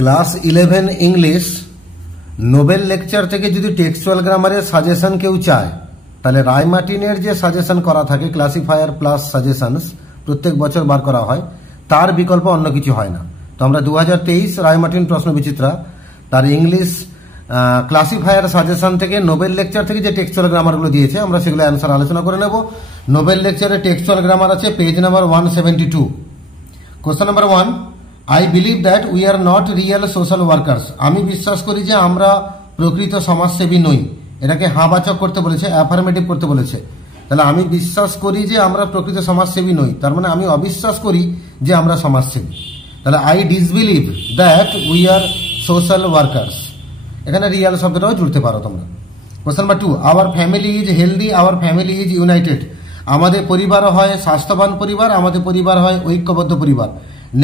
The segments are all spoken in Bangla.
ক্লাস 11 ইংলিশ নোবেল লেকচার থেকে যদি টেক্সচুয়াল গ্রামারের সাজেশন কেউ চায় তাহলে রায় মার্টিনের যে সাজেশন করা থাকে ক্লাসিফায়ার প্লাস সাজেশনস প্রত্যেক বছর বার করা হয়, তার বিকল্প অন্য কিছু হয় না। তো আমরা 2023 রায় মার্টিন প্রশ্ন বিচিত্রা তার ইংলিশ ক্লাসিফায়ার সাজেশন থেকে নোবেল লেকচার থেকে যে টেক্সচুয়াল গ্রামারগুলো দিয়েছে আমরা সেগুলো অ্যান্সার আলোচনা করে নেব। নোবেল লেকচারে টেক্সচুয়াল গ্রামার আছে page number 172। Question number 1, I believe that we are not real social workers. আমি বিশ্বাস করি যে আমরা প্রকৃত সমাজসেবী নই। এটাকে হাবাচক করতে বলেছে, অ্যাফার্মেটিভ করতে বলেছে। তাহলে আমি বিশ্বাস করি যে আমরা প্রকৃত সমাজসেবী নই, তার মানে আমি অবিশ্বাস করি যে আমরা সমাজসেবী। তাহলে I disbelieve that we are social workers। এখানে রিয়াল শব্দটাও জুড়তে পারো তোমরা। Question number 2, our family is healthy, our family is united। আমাদের পরিবার হয় স্বাস্থ্যবান পরিবার, আমাদের পরিবার হয় ঐক্যবদ্ধ পরিবার।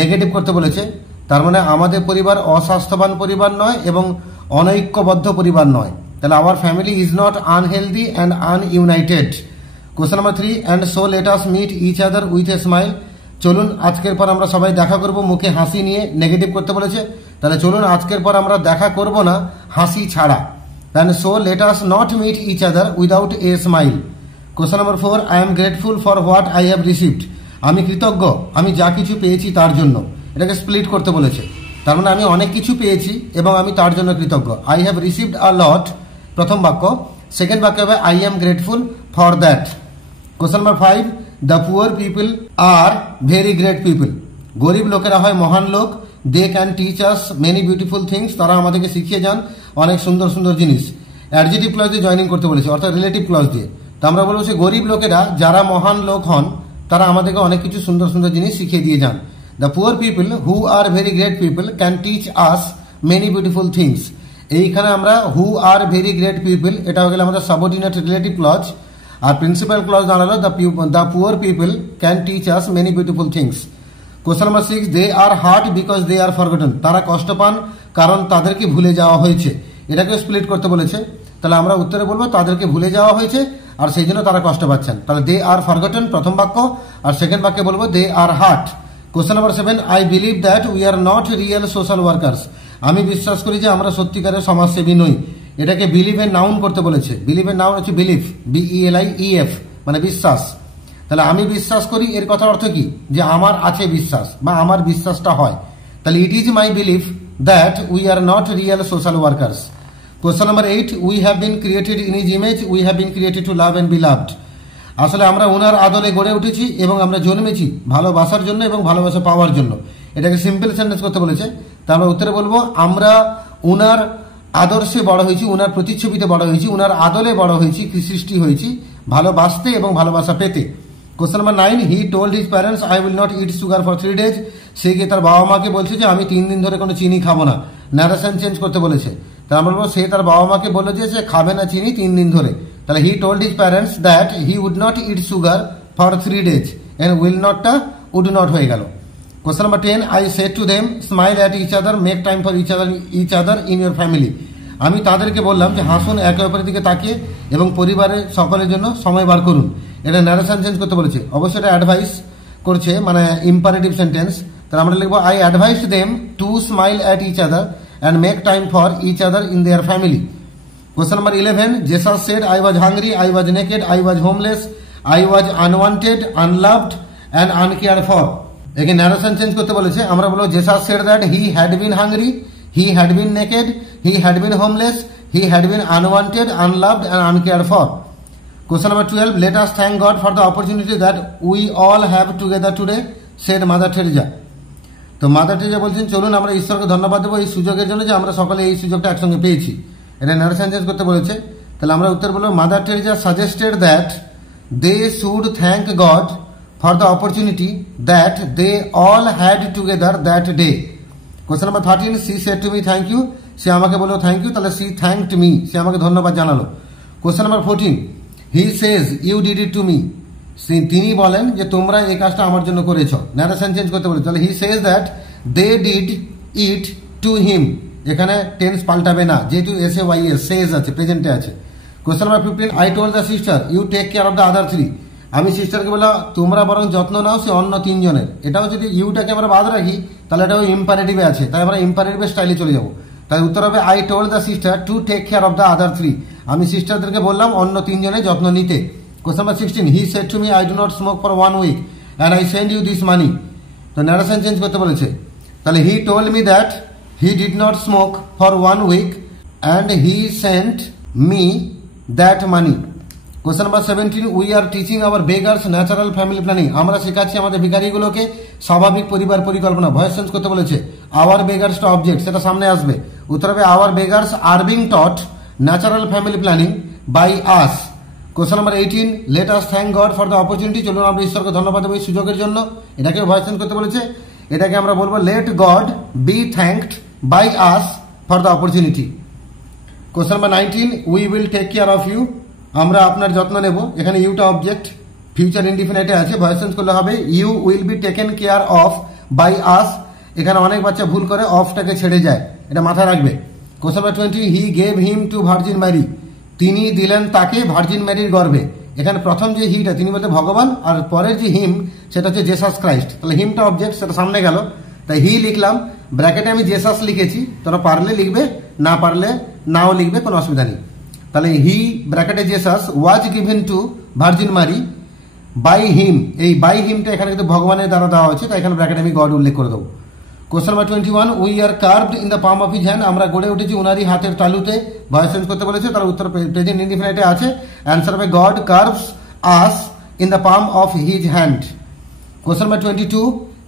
নেগেটিভ করতে বলেছে, তার মানে আমাদের পরিবার অস্বাস্থ্যবান পরিবার নয় এবং অনৈক্যবদ্ধ পরিবার নয়। তাহলে our family is not unhealthy and ununited. Question number 3, and so let us meet each other with a smile. চলুন আজকের পর আমরা সবাই দেখা করব মুখে হাসি নিয়ে। নেগেটিভ করতে বলেছে, তাহলে চলুন আজকের পর আমরা দেখা করব না হাসি ছাড়া। And so let us not meet each other without a smile. Question number 4, I am grateful for what I have received. আমি কৃতজ্ঞ আমি যা কিছু পেয়েছি তার জন্য। এটাকে স্প্লিট করতে বলেছে, তার মানে আমি অনেক কিছু পেয়েছি এবং আমি তার জন্য কৃতজ্ঞ। I have received a lot প্রথম বাক্য। সেকেন্ড বাক্য হবে I am grateful for that. Question number 5, the poor people are very great people. গরিব লোকেরা হয় মহান লোক। They can teach us many beautiful things. তারা আমাদেরকে শিখিয়ে যান অনেক সুন্দর সুন্দর জিনিস। অ্যাডজেটিভ ক্লজ দিয়ে জয়েনিং করতে বলেছে, অর্থাৎ রিলেটিভ ক্লজ দিয়ে। তো আমরা বলবো সে গরিব লোকেরা যারা মহান লোক হন তারা আমাদেরকে অনেক কিছু সুন্দর সুন্দর জিনিস শিখিয়ে দিয়ে যান। The poor people who are very great people can teach us many beautiful things. এইখানে আমরা who are very great people, এটা হয়ে গেলে আমাদের সাবঅর্ডিনেট রিলেটিভ ক্লজ। আর প্রিন্সিপাল ক্লজ দাঁড়ালো the poor people can teach us many beautiful things. Question number 6, they are hurt because they are forgotten. তারা কষ্ট পান কারণ তাদেরকে ভুলে যাওয়া হয়েছে। এটাকে স্প্লিট করতে বলেছে, তাহলে আমরা উত্তরে বলবো তাদেরকে ভুলে যাওয়া হয়েছে আর সেই জন্য তারা কষ্ট পাচ্ছেন। তাহলে দে আর ফরগটন প্রথম বাক্য, আর সেকেন্ড বাক্যে বলবো they are hurt. Question number 7, I believe that we are not real social workers. আমি বিশ্বাস করি যে আমরা সত্যিকারের সমাজসেবী নই। এটাকে বিলিভের নাউন করতে বলেছে। বিলিভের নাউন হচ্ছে বিলিভ, BELIEF, মানে বিশ্বাস। তাহলে আমি বিশ্বাস করি এর কথা অর্থ কি, যে আমার আছে বিশ্বাস বা আমার বিশ্বাসটা হয়। তাহলে it is my believe that we are not real social workers. Question number 8, we have been created in his image, we have been created to love and be loved. আসলে আমরা ওনার আদলে গড়ে উঠেছি এবং আমরা জন্মেছি ভালোবাসার জন্য এবং ভালোবাসা পাওয়ার জন্য। এটাকে সিম্পল সেন্টেন্স করতে বলেছে। তা আমরা উত্তরে বলবো আমরা ওনার আদর্শে বড় হয়েছি, ওনার প্রতিচ্ছবিতে বড় হয়েছি, ওনার আদলে বড় হয়েছি, সৃষ্টি হয়েছি ভালোবাসতে এবং ভালোবাসা পেতে। Question number 9, he told his parents I will not eat sugar for 3 days। সে গিয়ে তার বাবা মাকে বলছে যে আমি 3 দিন ধরে কোনো চিনি খাবো না। ন্যারেশন চেঞ্জ করতে বলেছে, তাহলে আমরা বলবো সে তার বাবা মাকে বললো যে সে খাবে না চিনি 3 দিন ধরে। তাহলে he told his parents that he would not eat sugar for 3 days and will নটটা উড নট হয়ে গেল। Question number 10, I said to them smile at each other, make time for each other in your family. আমি তাদেরকে বললাম যে হাসুন একে অপরের দিকে তাকিয়ে এবং পরিবারের সকলের জন্য সময় বার করুন। এটা ন্যারেশন চেঞ্জ করতে বলেছে, অবশ্যই এটা অ্যাডভাইস করছে, মানে ইম্পারেটিভ সেন্টেন্স। তাহলে আমরা লিখবো I advise them to smile at each other and make time for each other in their family. Question number 11, Jesus said, I was hungry, I was naked, I was homeless, I was unwanted, unloved and uncared for. Again narration change করতে বলেছে, আমরা বলবো Jesus said that he had been hungry, he had been naked, he had been homeless, he had been unwanted, unloved and uncared for. Question number 12, let us thank God for the opportunity that we all have together today, said Mother Teresa. তো মাদার টেরেসা বলছেন চলুন আমরা ঈশ্বরকে ধন্যবাদ দেবো এই সুযোগের জন্য যে আমরা সকলে এই সুযোগটা একসঙ্গে পেয়েছি। এটা ন্যারেশন চেঞ্জ করতে বলেছে, তাহলে আমরা উত্তর বলবো Mother Teresa suggested that they should thank God for the opportunity that they all had together that day. Question number 13, she said to me thank you. সে আমাকে বললো থ্যাংক ইউ, তাহলে সি থ্যাঙ্কড মি, সে আমাকে ধন্যবাদ জানালো। Question number 14, he says you did it to me. তিনি বলেন যে তোমরা এই কাজটা আমার জন্য করেছো। ন্যারেশন চেঞ্জ করতে বলে, তাহলে he says that they did it to him. এখানে টেন্স পাল্টাবে না, যেহেতু SAYS সেজ আছে, প্রেজেন্টে আছে। Question number 15, I told the sister you take care of the other 3। আমি সিস্টারকে বললাম তোমরা বরং যত্ন নাও সে অন্য তিনজনের। এটাও যদি ইউটাকে আমরা বাদ রাখি তাহলে এটাও ইম্পারেটিভে আছে, তাই আমরা ইম্পারেটিভের স্টাইলে চলে যাবো। তাই উত্তর হবে I told the sister to take care of the other three. আমি সিস্টারদেরকে বললাম অন্য তিনজনের যত্ন নিতে। Question number 16, he said to me I do not smoke for 1 week and I send you this money. তো ন্যারেশন চেঞ্জ করতে বলেছে, তাহলে he told me that he did not smoke for 1 week and he sent me that money. Question number 17, we R teaching our beggars natural family planning. আমরা শেখাচ্ছি আমাদের ভিখারিগুলোকে স্বাভাবিক পরিবার পরিকল্পনা। ভয়েস চেঞ্জ করতে বলেছে, আওয়ার বেগার্স টু অবজেক্ট, সেটা সামনে আসবে। উত্তর হবে our beggars are being taught natural family planning by us. Question number 18, let us thank God for the opportunity. চলুন আমরা ঈশ্বরকে ধন্যবাদ দেবো এই সুযোগের জন্য। এটাকে ভয়েস চেঞ্জ করতে বলেছে, এটাকে আমরা বলবো let God be thanked by us for the opportunity. Question number 19, we will take care of you. আমরা আপনার যত্ন নেব। এখানে ইউটা অবজেক্ট, ফিউচার ইনডিফিনাইটে আছে, ভয়েস চেঞ্জ করলে হবে you will be taken care of by us. এখানে অনেক বাচ্চা ভুল করে অফটাকে ছেড়ে যায়, এটা মাথায় রাখবে। Question number 20, he gave him to Virgin Mary. তিনি দিলেন তাকে ভার্জিন ম্যারির গর্ভে। এখানে প্রথম যে হিটা তিনি বলতে ভগবান, আর পরের যে হিম সেটা হচ্ছে জেসাস ক্রাইস্ট। তাহলে হিমটা অবজেক্ট, সেটা সামনে গেল, তাই হি লিখলাম, ব্র্যাকেটে আমি জেসাস লিখেছি। তোরা পারলে লিখবে, না পারলে নাও লিখবে, কোনো অসুবিধা নেই। তাহলে হি ব্র্যাকেটে Jesus was given to virgin Mary by him. এই বাই হিমটা এখানে কিন্তু ভগবানের দ্বারা দেওয়া হয়েছে, তাই এখানে ব্র্যাকেটে আমি গড উল্লেখ করে দেবো। Question number 21, we are curved in the palm of his hand. আমরা গড়ে উঠেছি উনারই হাতের তালুতে। ভয়েস চেঞ্জ করতে বলেছে, তার উত্তর প্রেজেন্ট ইনডিফিনাইটে আছে। অ্যান্সার হবে God carves us in the palm of his hand. Question number 22,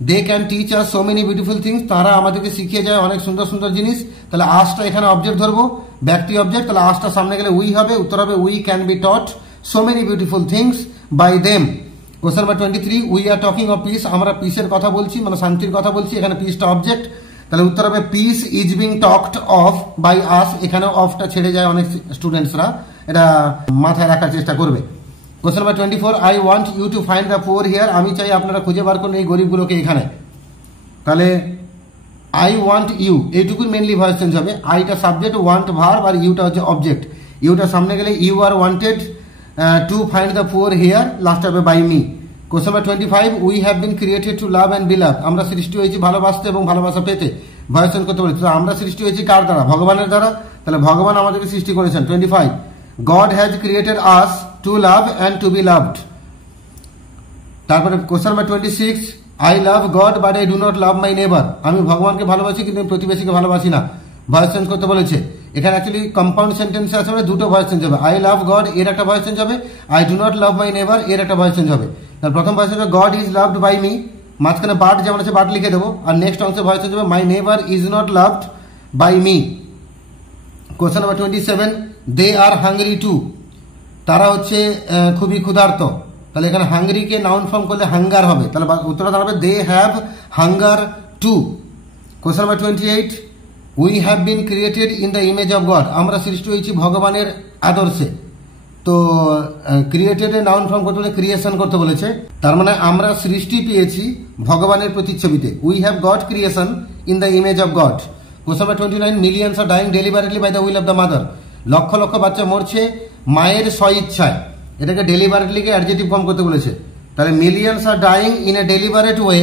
they can teach us so many beautiful things. তারা আমাদেরকে শিখিয়ে যায় অনেক সুন্দর সুন্দর জিনিস। তাহলে আসটা এখানে অবজেক্ট ধরবো, ব্যক্তি অবজেক্ট, তাহলে আসটা সামনে গেলে উই হবে। উত্তর হবে we can be taught so many beautiful things by them. Question number 23, we are talking of peace. আমরা পিসের কথা বলছি, মানে শান্তির কথা বলছি। এখানে পিসটা অবজেক্ট, তাহলে উত্তর হবে peace is being talked of by us. এখানে অফটা ছেড়ে যায় অনেক স্টুডেন্টসরা, এটা মাথায় রাখার চেষ্টা করবে। Question number 24, I want you to find the poor here. আমি চাই আপনারা খুঁজে বার করুন এই গরিবগুলোকে এখানে। তাহলে আই ওয়ান্ট ইউ, এইটুকুই মেনলি ভয়েস চেঞ্জ হবে। আইটা সাবজেক্ট, ওয়ান্ট ভার্ব, আর ইউটা হচ্ছে অবজেক্ট। ইউটা সামনে গেলে you are wanted to find the poor here, last হবে by me. Question number 25, we have been created to love and be love. আমরা সৃষ্টি হয়েছি ভালোবাসতে এবং ভালোবাসা পেতে। ভয়েস চেঞ্জ করতে বলেছি, আমরা সৃষ্টি হয়েছি কার দ্বারা? ভগবানের দ্বারা। তাহলে ভগবান আমাদেরকে সৃষ্টি করেছেন। 25, God has created us to love and to be loved. তারপরে question number 26, I love God but I do not love my neighbour. আমি ভগবানকে ভালোবাসি কিন্তু আমি প্রতিবেশীকে ভালোবাসি না। ভয়েস চেঞ্জ করতে বলেছে। এখানে অ্যাকচুয়ালি কম্পাউন্ড সেন্টেন্সে আছে, মানে দুটো ভয়েস চেঞ্জ হবে। আই লাভ গড এর একটা ভয়েস চেঞ্জ হবে, I do not love my neighbour এর একটা ভয়েস চেঞ্জ হবে। তার প্রথম ভয়েস চেঞ্জ হবে God is loved by me, মাঝখানে বাট যেমন আছে বাট লিখে দেবো, আর নেক্সট অংশে ভয়েস চেঞ্জ হবে my neighbour is not loved by me. Question number 27, they are hungry too. তারা হচ্ছে খুবই ক্ষুধার্ত। তাহলে এখানে হাংরিকে নাউন ফর্ম করলে হাঙ্গার হবে, তাহলে উত্তরটা দাঁড়াবে they have hunger too. Question number 28, we have been created in the image of God. আমরা সৃষ্টি হয়েছি ভগবানের আদর্শে। তো ক্রিয়েটেডের নাউন ফর্ম করতে বলে ক্রিয়েশন করতে বলেছে, তার মানে আমরা সৃষ্টি পেয়েছি ভগবানের প্রতিচ্ছবিতে। We have God creation in the image of God. Question number 29, millions are dying deliberately by the will of the mother. লক্ষ লক্ষ বাচ্চা মরছে মায়ের স্বইচ্ছায়। এটাকে ডেলিভারেটলিকে অ্যাডজেটিভ ফর্ম করতে বলেছে। তাহলে millions are dying in a deliberate way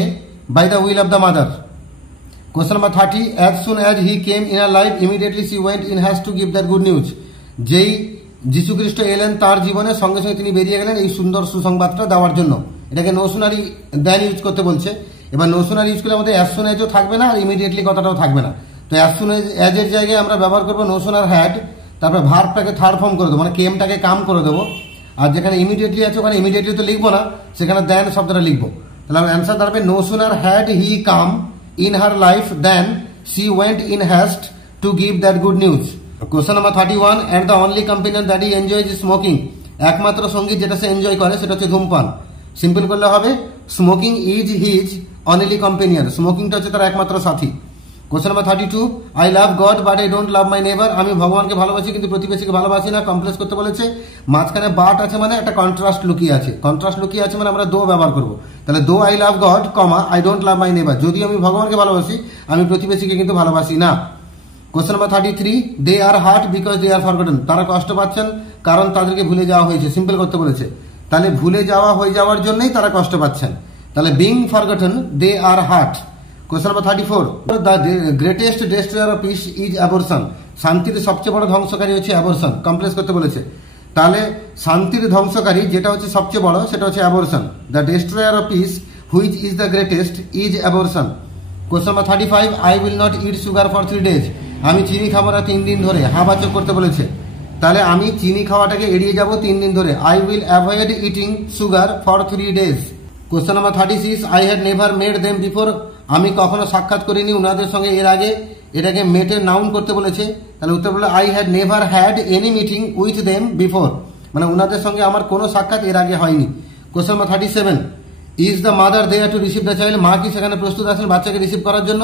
by the will of the mother. Question number 30, as soon as he came in her life, immediately she went in haste to give that good news. যেই যীশু খ্রিস্ট এলেন তার জীবনে সঙ্গে সঙ্গে তিনি বেরিয়ে গেলেন এই সুন্দর সুসংবাদটা দেওয়ার জন্য। এটাকে নো সুনারি দেন ইউজ করতে বলছে। এবার নো সুনারি ইউজ করলে আমাদের অ্যাজ সুন এজও থাকবে না, আর ইমিডিয়েটলি কথাটাও থাকবে না। তো অ্যাজ সুন এজ এর জায়গায় আমরা ব্যবহার করবো নো সুনার হ্যাড, তারপরে ভার্বটাকে থার্ড ফর্ম করে দেবো, মানে কেমটাকে কাম করে দেবো। আর যেখানে ইমিডিয়েটলি আছে ওখানে ইমিডিয়েটলি তো লিখবো না, সেখানে দেন শব্দটা লিখবো। তাহলে আমার অ্যান্সার দাঁড়াবে no sooner had he come in her life then she went in haste to give that good news. Question number 31, and the only companion that he enjoys is smoking. একমাত্র সঙ্গীত যেটা সে এনজয় করে সেটা হচ্ছে ধূমপান। সিম্পল করলে হবে smoking is his only companion. স্মোকিংটা হচ্ছে তার একমাত্র সাথী। Question number 32, I love God but I don't love my neighbour. আমি ভগবানকে ভালোবাসি কিন্তু প্রতিবেশীকে ভালোবাসি না। কমপ্লেক্স করতে বলেছে, মাঝখানে বাট আছে মানে একটা কন্ট্রাস্ট লুকিয়ে আছে। কন্ট্রাস্ট লুকিয়ে আছে মানে আমরা দো ব্যবহার করবো। তাহলে though I love God comma I don't love my neighbour. যদিও আমি ভগবানকে ভালোবাসি আমি প্রতিবেশীকে কিন্তু ভালোবাসি না। Question number 33, they are hurt because they are forgotten. তারা কষ্ট পাচ্ছেন কারণ তাদেরকে ভুলে যাওয়া হয়েছে। সিম্পল করতে বলেছে। তাহলে ভুলে যাওয়া হয়ে যাওয়ার জন্যই তারা কষ্ট পাচ্ছেন। তাহলে being forgotten they are hurt. Question number 34, the greatest destroyer of peace is abortion. শান্তির সবচেয়ে বড় ধ্বংসকারী হচ্ছে অ্যাবরশন। কমপ্লেক্স করতে বলেছে। তাহলে শান্তির ধ্বংসকারী যেটা হচ্ছে সবচেয়ে বড় সেটা হচ্ছে abortion. The destroyer of peace which is the greatest is abortion. Question number 35, I will not eat sugar for 3 days। আমি চিনি খাবো না 3 দিন ধরে। হাবাচক করতে বলেছে। তাহলে আমি চিনি খাওয়াটাকে এড়িয়ে যাব 3 দিন ধরে। I will avoid eating sugar for 3 days। Question number 36, I had never made them before. আমি কখনো সাক্ষাৎ করিনি উনাদের সঙ্গে এর আগে। এটাকে মেটের নাউন করতে বলেছে। তাহলে উত্তর বলে I had never had any meeting with them before, মানে উনাদের সঙ্গে আমার কোনো সাক্ষাৎ এর আগে হয়নি। Question number 37, is the mother there to receive the child. মা কি সেখানে প্রস্তুত আছেন বাচ্চাকে রিসিভ করার জন্য?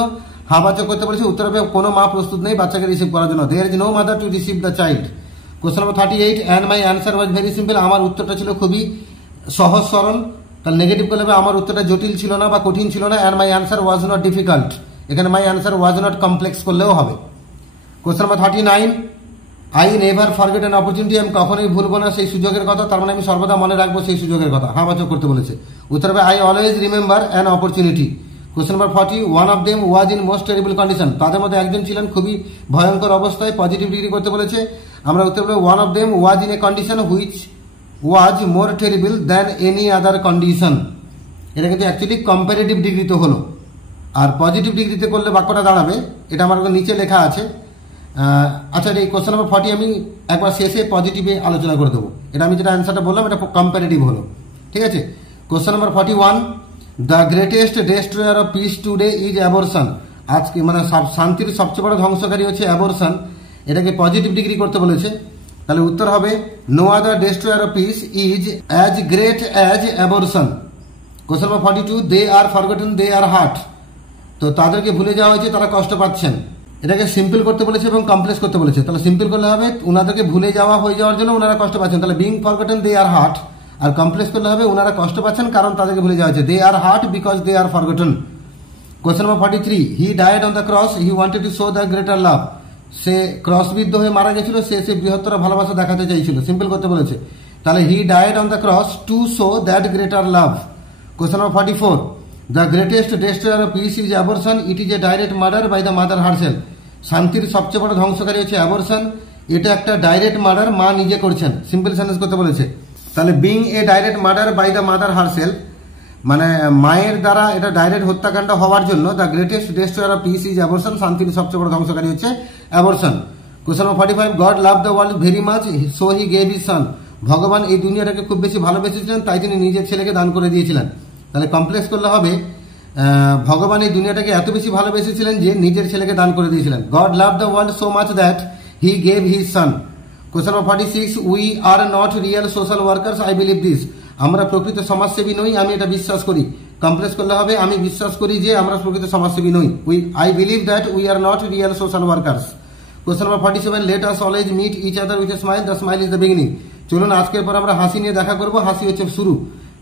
হাবাচক করতে বলেছে। উত্তর হবে কোনো মা প্রস্তুত নেই বাচ্চাকে রিসিভ করার জন্য। There is no mother to receive the child. Question number 38, and my answer was very simple. আমার উত্তরটা ছিল খুবই সহজ সরল। তাহলে নেগেটিভ করলে হবে আমার উত্তরটা জটিল ছিল না বা কঠিন ছিল না। And my answer was not difficult. এখানে my answer was not complex করলেও হবে। Question number 39, I never forget an opportunity. আমি কখনোই ভুলবো না সেই সুযোগের কথা। তার মানে আমি সর্বদা মনে রাখবো সেই সুযোগের কথা। হাবাচক করতে বলেছে। উত্তর হবে I always remember an opportunity. Question number 40, one of them was in most terrible condition. তাদের মধ্যে একজন ছিলেন খুবই ভয়ঙ্কর অবস্থায়। পজিটিভ ডিগ্রি করতে বলেছে। আমরা উত্তর বলবো one of them was in a condition which was more terrible than any other condition. এটা কিন্তু অ্যাকচুয়ালি কম্পারেটিভ ডিগ্রিতে হলো। আর পজিটিভ ডিগ্রিতে করলে বাক্যটা দাঁড়াবে, এটা আমার নিচে লেখা আছে। আচ্ছা, এই কোশ্চেন নাম্বার 40 আমি একবার শেষে পজিটিভে আলোচনা করে দেবো। এটা আমি যেটা অ্যান্সারটা বললাম এটা কম্পারেটিভ হলো। ঠিক আছে। Question number 41, the greatest destroyer of peace today is abortion. আজকে মানে শান্তির সবচেয়ে বড় ধ্বংসকারী হচ্ছে অ্যাবরশন। এটাকে পজিটিভ ডিগ্রি করতে বলেছে। তাহলে উত্তর হবে no other destroyer of peace is as great as abortion. Question number 42, they are forgotten they are hurt. তো তাদেরকে ভুলে যাওয়া হয়েছে, তারা কষ্ট পাচ্ছেন। এটাকে সিম্পল করতে বলেছে এবং কমপ্লেক্স করতে বলেছে। তাহলে সিম্পল করলে হবে ওনাদেরকে ভুলে যাওয়া হয়ে যাওয়ার জন্য ওনারা কষ্ট পাচ্ছেন। তাহলে being forgotten they are heart. R complex করলে হবে ওনারা কষ্ট পাচ্ছেন কারণ তাদেরকে ভুলে যাওয়া হয়েছে। They are hurt because they are forgotten. Question number 43, he died on the cross he wanted to show the greater love. সে ক্রসবিদ্ধ হয়ে মারা গেছিল, সে বৃহত্তর ভালোবাসা দেখাতে চাইছিল। সিম্পল করতে বলেছে। তাহলে he died on the cross to show that greater love. Question number 44, the greatest destroyer of peace is abortion. It is a direct murder by the mother herself. শান্তির সবচেয়ে বড় ধ্বংসকারী হচ্ছে অ্যাবরশন। এটা একটা ডাইরেক্ট মার্ডার মা নিজে করছেন। সিম্পল সেন্টেন্স করতে বলেছে। তাহলে being a direct murder by the mother herself, মানে মায়ের দ্বারা এটা ডাইরেক্ট হত্যাকাণ্ড হওয়ার জন্য the greatest destroyer of peace is abortion. শান্তির সবচেয়ে বড় ধ্বংসকারী হচ্ছে abortion. Question number 45, God love the world very much so he gave his son. ভগবান এই দুনিয়াটাকে খুব বেশি ভালোবেসেছিলেন, তাই তিনি নিজের ছেলেকে দান করে দিয়েছিলেন। তাহলে কমপ্লেক্স করলে হবে ভগবান এই দুনিয়াটাকে এত বেশি ভালোবেসেছিলেন যে নিজের ছেলেকে দান করে দিয়েছিলেন। God love the world so much that he gave his Son. Question number 46, we are not real social workers I believe this. আমরা প্রকৃত সমাজসেবী নই, আমি এটা বিশ্বাস করি। কমপ্লেক্স করলে হবে আমি বিশ্বাস করি যে আমরা প্রকৃত সমাজসেবী নই। I believe that we are not real social workers. Question number 47, let us always meet each other with a smile, the smile is the beginning. চলুন আজকের পর আমরা হাসি নিয়ে দেখা করবো, হাসি হচ্ছে শুরু।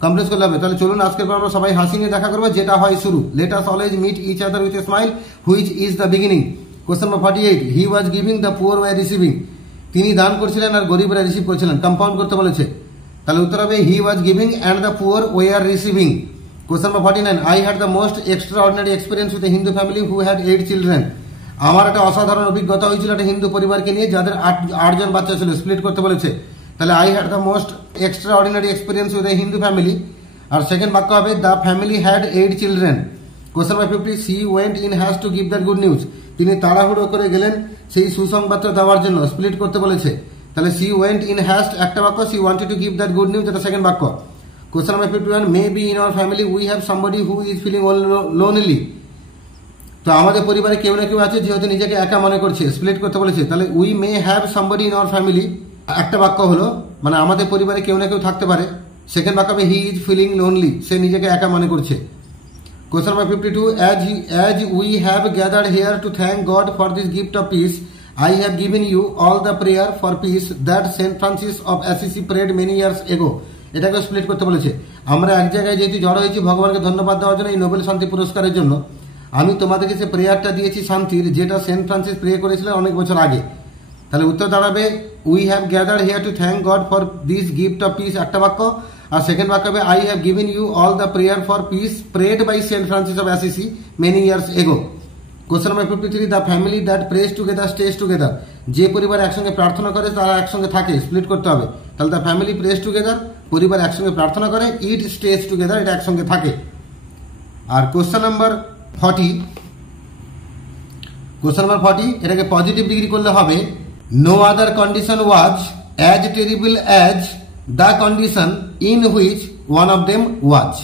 কমপ্লেক্স করলে হবে। তাহলে চলুন আজকের পর আমরা সবাই হাসি নিয়ে দেখা করবো, যেটা হয় শুরু। Let us always meet each other with a smile which is the beginning. Question number 48, he was giving the poor were receiving. তিনি দান করছিলেন আর গরিবরা রিসিভ করছিলেন। কম্পাউন্ড করতে বলেছে। তাহলে উত্তর হবে he was giving and the poor were receiving. Question number 49, I had the most extraordinary experience with a Hindu family who had 8 children. আমার একটা অসাধারণ অভিজ্ঞতা হয়েছিল একটা হিন্দু পরিবারকে নিয়ে যাদের 8 জন বাচ্চা ছিল। স্প্লিট করতে বলেছে। তাহলে I had the most extraordinary experience with a Hindu family. আর সেকেন্ড বাক্য হবে the family had 8 children. Question number 50, she went in haste to give that good news. তিনি তাড়াহুড়ো করে গেলেন সেই সুসংবাদটা দেওয়ার জন্য। স্প্লিট করতে বলেছে। তাহলে সি ওয়েন্ট ইন হ্যাস্ট একটা বাক্য, she wanted to give that good news এটা সেকেন্ড বাক্য। Question number 51, maybe in our family we have somebody who is feeling lonely. তো আমাদের পরিবারে কেউ না কেউ আছে যেহেতু নিজেকে একা মনে করছে। স্প্লিট করতে বলেছে। তাহলে we may have somebody in our family একটা বাক্য হলো, মানে আমাদের পরিবারে কেউ না কেউ থাকতে পারে। সেকেন্ড বাক্য হবে হি ইজ ফিলিং লোনলি, সে নিজেকে একা মনে করছে। Question number 52, as we have gathered here to thank God for this gift of peace, I have given you all the prayer for peace that Saint Francis of Assisi prayed many years ago. এটাকে স্প্লিট করতে বলেছে। আমরা এক জায়গায় যেহেতু জড়ো হয়েছি ভগবানকে ধন্যবাদ দেওয়ার জন্য এই নোবেল শান্তি পুরস্কারের জন্য, আমি তোমাদেরকে সে প্রেয়ারটা দিয়েছি শান্তির, যেটা সেন্ট ফ্রান্সিস প্রে করেছিলেন অনেক বছর আগে। তাহলে উত্তর দাঁড়াবে we have gathered here to thank God for this gift of peace একটা বাক্য। আর সেকেন্ড বাক্য হবে I have given you all the prayer for peace prayed by Saint Francis of Assisi many years ago. Question number 53, the family that prays together stays together. যে পরিবার একসঙ্গে প্রার্থনা করে তারা একসঙ্গে থাকে, স্প্লিট করতে হবে। তাহলে দ্য ফ্যামিলি প্রেস টুগেদার, পরিবার একসঙ্গে প্রার্থনা করে, ইট স্টেজ টুগেদার, এটা একসঙ্গে থাকে। আর কোশ্চেন নাম্বার 40, এটাকে পজিটিভ ডিগ্রি করলে হবে no other condition was as terrible as the condition in which one of them was.